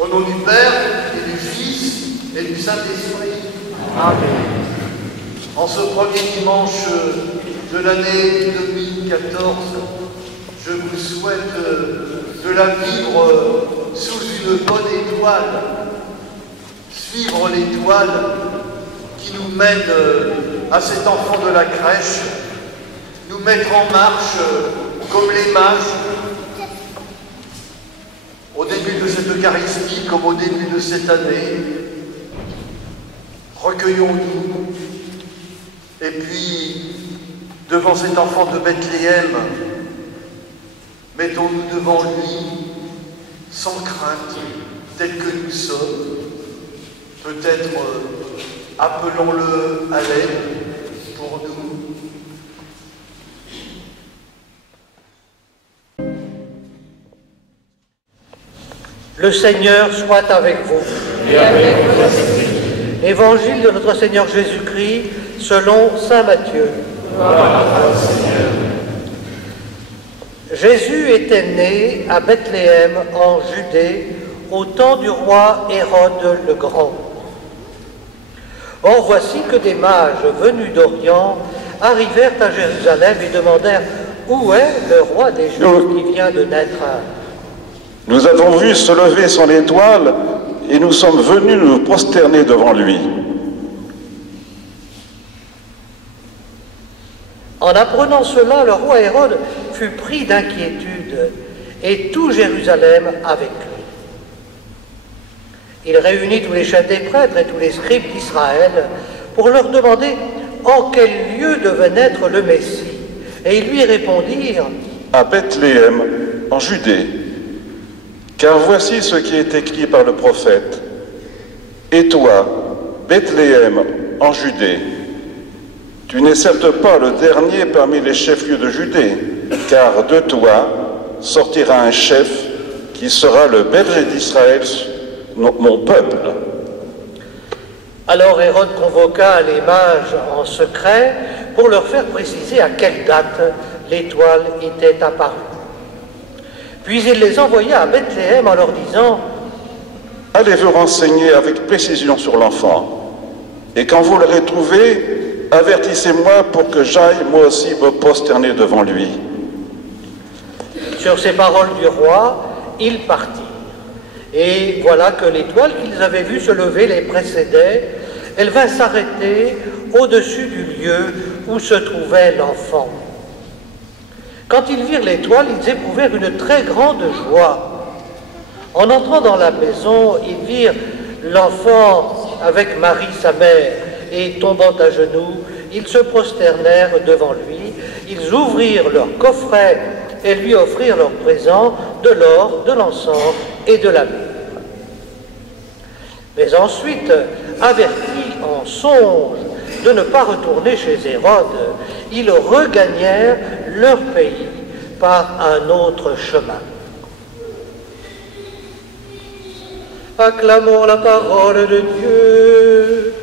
Au nom du Père et du Fils et du Saint-Esprit. Amen. En ce premier dimanche de l'année 2014, je vous souhaite de la vivre sous une bonne étoile, suivre l'étoile qui nous mène à cet enfant de la crèche, nous mettre en marche comme les mages, au début de cette Eucharistie comme au début de cette année. Recueillons-nous, et puis, devant cet enfant de Bethléem, mettons-nous devant lui, sans crainte, tel que nous sommes. Peut-être appelons-le à l'aide pour nous. Le Seigneur soit avec vous. Et avec votre esprit. Évangile de notre Seigneur Jésus-Christ selon saint Matthieu. Gloire à toi, Seigneur. Jésus était né à Bethléem en Judée au temps du roi Hérode le Grand. Or voici que des mages venus d'Orient arrivèrent à Jérusalem et demandèrent « Où est le roi des Juifs qui vient de naître ?» Nous avons vu se lever son étoile et nous sommes venus nous prosterner devant lui. En apprenant cela, le roi Hérode fut pris d'inquiétude et tout Jérusalem avec lui. Il réunit tous les chefs des prêtres et tous les scribes d'Israël pour leur demander en quel lieu devait naître le Messie. Et ils lui répondirent « À Bethléem, en Judée. Car voici ce qui est écrit par le prophète. Et toi, Bethléem, en Judée, tu n'es certes pas le dernier parmi les chefs-lieux de Judée, car de toi sortira un chef qui sera le berger d'Israël, mon peuple. » Alors Hérode convoqua les mages en secret pour leur faire préciser à quelle date l'étoile était apparue. Puis il les envoya à Bethléem en leur disant « Allez vous renseigner avec précision sur l'enfant, et quand vous l'aurez trouvé, avertissez-moi pour que j'aille moi aussi me prosterner devant lui. » Sur ces paroles du roi, ils partirent. Et voilà que l'étoile qu'ils avaient vue se lever les précédait. Elle vint s'arrêter au-dessus du lieu où se trouvait l'enfant. Quand ils virent l'étoile, ils éprouvèrent une très grande joie. En entrant dans la maison, ils virent l'enfant avec Marie, sa mère, et tombant à genoux, ils se prosternèrent devant lui. Ils ouvrirent leur coffret et lui offrirent leurs présents, de l'or, de l'encens et de la myrrhe. Mais ensuite, avertis en songe de ne pas retourner chez Hérode, ils regagnèrent leur pays par un autre chemin. Acclamons la parole de Dieu.